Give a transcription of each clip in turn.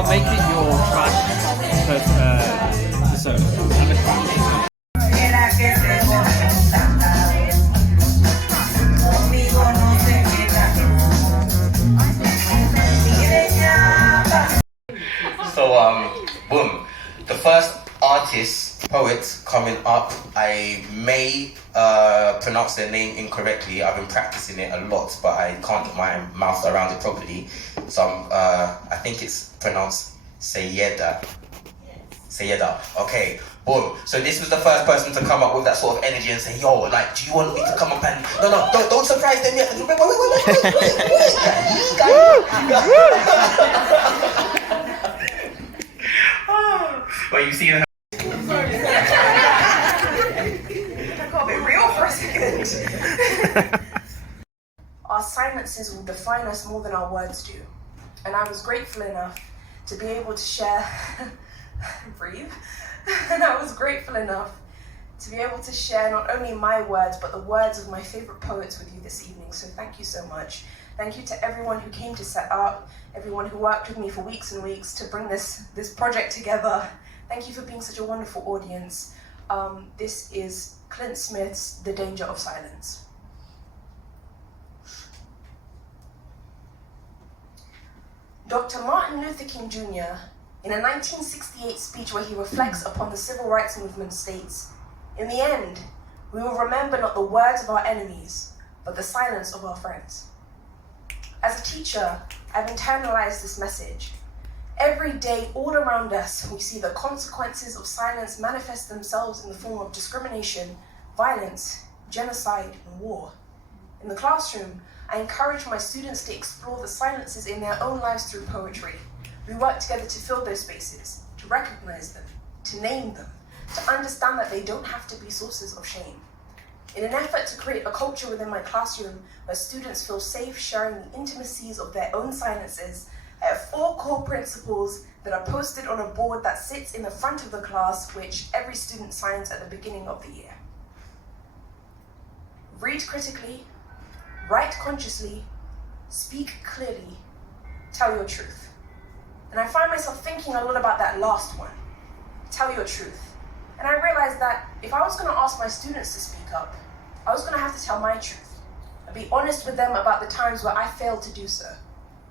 about making your track persona and the track. So boom, the first artist, poet coming up, I may pronounce their name incorrectly. I've been practicing it a lot, but I can't get my mouth around it properly. So I think it's pronounced Sayeda. Sayeda. Okay, boom. So this was the first person to come up with that sort of energy and say, yo, like, do you want me to come up and... No, don't surprise them yet. Wait. Well, you see... I got a bit real for a second. Our silences will define us more than our words do. And I was grateful enough to be able to share, breathe, and I was grateful enough to be able to share not only my words, but the words of my favorite poets with you this evening. So thank you so much. Thank you to everyone who came to set up, everyone who worked with me for weeks and weeks to bring this project together. Thank you for being such a wonderful audience. This is Clint Smith's The Danger of Silence. Dr. Martin Luther King Jr., in a 1968 speech where he reflects upon the civil rights movement, states, "In the end, we will remember not the words of our enemies, but the silence of our friends." As a teacher, I've internalized this message. Every day, all around us, we see the consequences of silence manifest themselves in the form of discrimination, violence, genocide, and war. In the classroom, I encourage my students to explore the silences in their own lives through poetry. We work together to fill those spaces, to recognize them, to name them, to understand that they don't have to be sources of shame. In an effort to create a culture within my classroom where students feel safe sharing the intimacies of their own silences, I have 4 core principles that are posted on a board that sits in the front of the class, which every student signs at the beginning of the year. Read critically, write consciously, speak clearly, tell your truth. And I find myself thinking a lot about that last one, tell your truth. And I realized that if I was going to ask my students to speak up, I was going to have to tell my truth and be honest with them about the times where I failed to do so.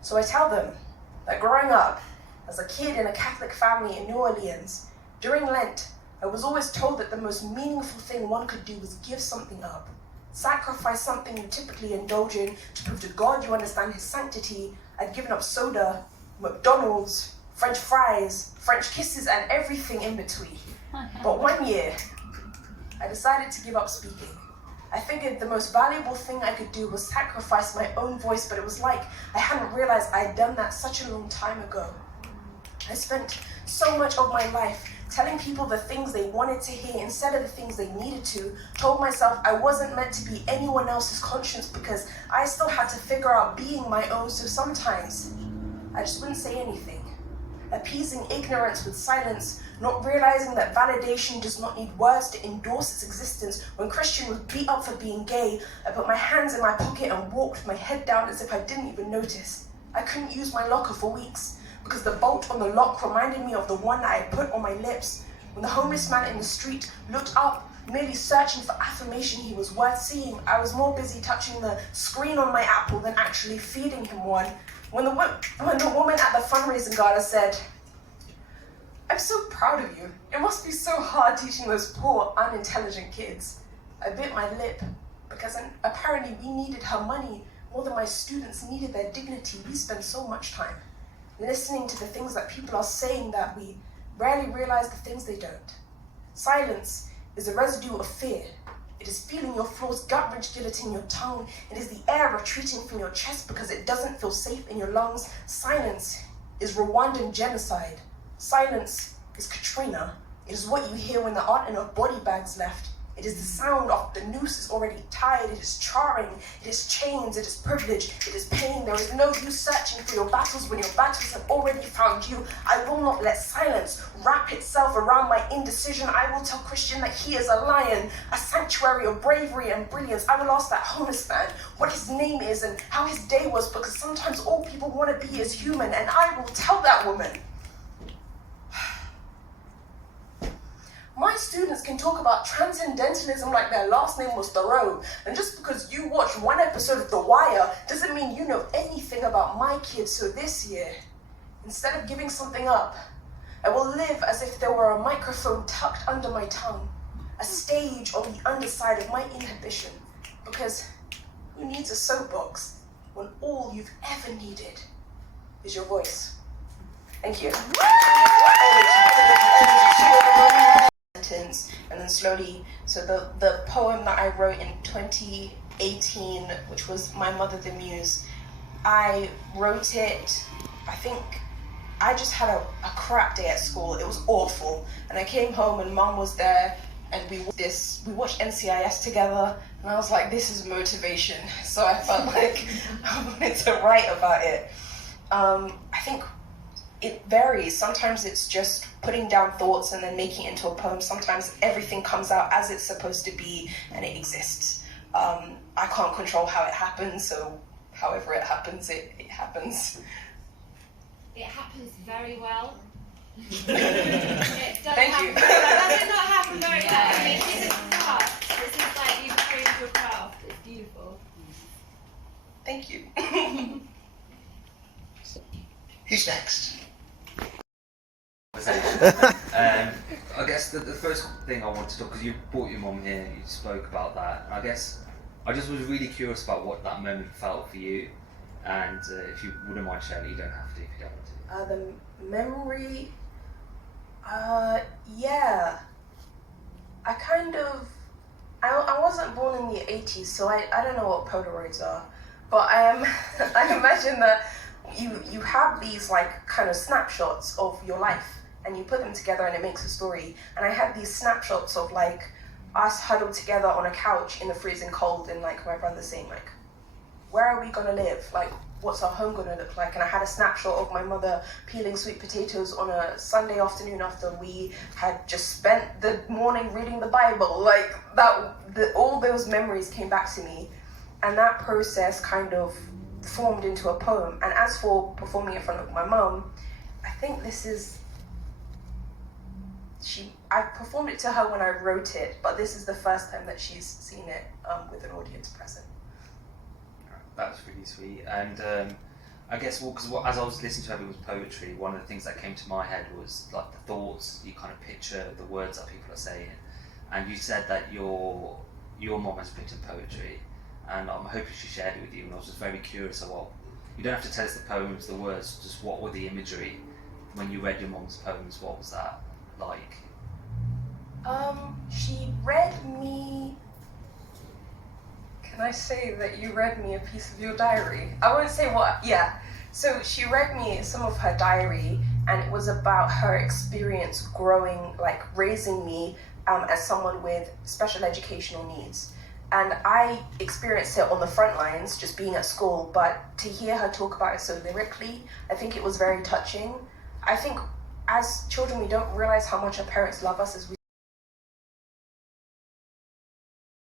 So I tell them that growing up as a kid in a Catholic family in New Orleans, during Lent, I was always told that the most meaningful thing one could do was give something up. Sacrifice something you typically indulge in to prove to God you understand his sanctity. I'd given up soda, McDonald's, French fries, French kisses, and everything in between. But one year, I decided to give up speaking. I figured the most valuable thing I could do was sacrifice my own voice, but it was like I hadn't realized I had done that such a long time ago. I spent so much of my life telling people the things they wanted to hear instead of the things they needed to, told myself I wasn't meant to be anyone else's conscience because I still had to figure out being my own, so sometimes I just wouldn't say anything. Appeasing ignorance with silence, not realizing that validation does not need words to endorse its existence. When Christian was beat up for being gay, I put my hands in my pocket and walked with my head down as if I didn't even notice. I couldn't use my locker for weeks because the bolt on the lock reminded me of the one that I had put on my lips. When the homeless man in the street looked up, merely searching for affirmation he was worth seeing, I was more busy touching the screen on my Apple than actually feeding him one. When the woman at the fundraising gala said, "I'm so proud of you. It must be so hard teaching those poor, unintelligent kids," I bit my lip because apparently we needed her money more than my students needed their dignity. We spend so much time listening to the things that people are saying that we rarely realize the things they don't. Silence is a residue of fear. It is feeling your flaws gut-wrench guillotine your tongue. It is the air retreating from your chest because it doesn't feel safe in your lungs. Silence is Rwandan genocide. Silence is Katrina. It is what you hear when there aren't enough body bags left. It is the sound of the noose is already tied. It is charring. It is chains. It is privilege. It is pain. There is no use searching for your battles when your battles have already found you. I will not let silence wrap itself around my indecision. I will tell Christian that he is a lion, a sanctuary of bravery and brilliance. I will ask that homeless man what his name is and how his day was, because sometimes all people want to be is human. And I will tell that woman students can talk about transcendentalism like their last name was Thoreau. And just because you watched one episode of The Wire doesn't mean you know anything about my kids. So this year, instead of giving something up, I will live as if there were a microphone tucked under my tongue, a stage on the underside of my inhibition. Because who needs a soapbox when all you've ever needed is your voice? Thank you. And then slowly, so the poem that I wrote in 2018, which was My Mother the Muse, I wrote it, I think, I just had a crap day at school. It was awful. And I came home and Mum was there and we watched NCIS together, and I was like, this is motivation. So I felt like I wanted to write about it. I think it varies. Sometimes it's just putting down thoughts and then making it into a poem. Sometimes everything comes out as it's supposed to be and it exists. I can't control how it happens, so however it happens, it happens. It happens very well. It does Thank happen. you. That did not happen very well. I mean, this is craft. This is like you've trained your craft. It's beautiful. Thank you. Who's next? I guess the first thing I wanted to talk, because you brought your mum here, you spoke about that, and I guess I just was really curious about what that moment felt for you, and if you wouldn't mind sharing, you don't have to if you don't want to. The memory, yeah. I wasn't born in the 80s, so I don't know what Polaroids are, but I imagine that you have these like kind of snapshots of your life and you put them together and it makes a story. And I had these snapshots of like us huddled together on a couch in the freezing cold and like my brother saying like, where are we gonna live? Like, what's our home gonna look like? And I had a snapshot of my mother peeling sweet potatoes on a Sunday afternoon after we had just spent the morning reading the Bible. Like all those memories came back to me, and that process kind of formed into a poem. And as for performing in front of my mum, I think I performed it to her when I wrote it, but this is the first time that she's seen it with an audience present. That's really sweet. And I guess, because as I was listening to everyone's poetry, one of the things that came to my head was like the thoughts, you kind of picture the words that people are saying. And you said that your mom has written poetry, and I'm hoping she shared it with you, and I was just very curious about, you don't have to tell us the poems, the words, just what were the imagery when you read your mom's poems, what was that like? She read me... Can I say that you read me a piece of your diary? I won't say what, yeah. So she read me some of her diary, and it was about her experience growing, like raising me as someone with special educational needs. And I experienced it on the front lines, just being at school, but to hear her talk about it so lyrically, I think it was very touching. I think as children, we don't realize how much our parents love us as we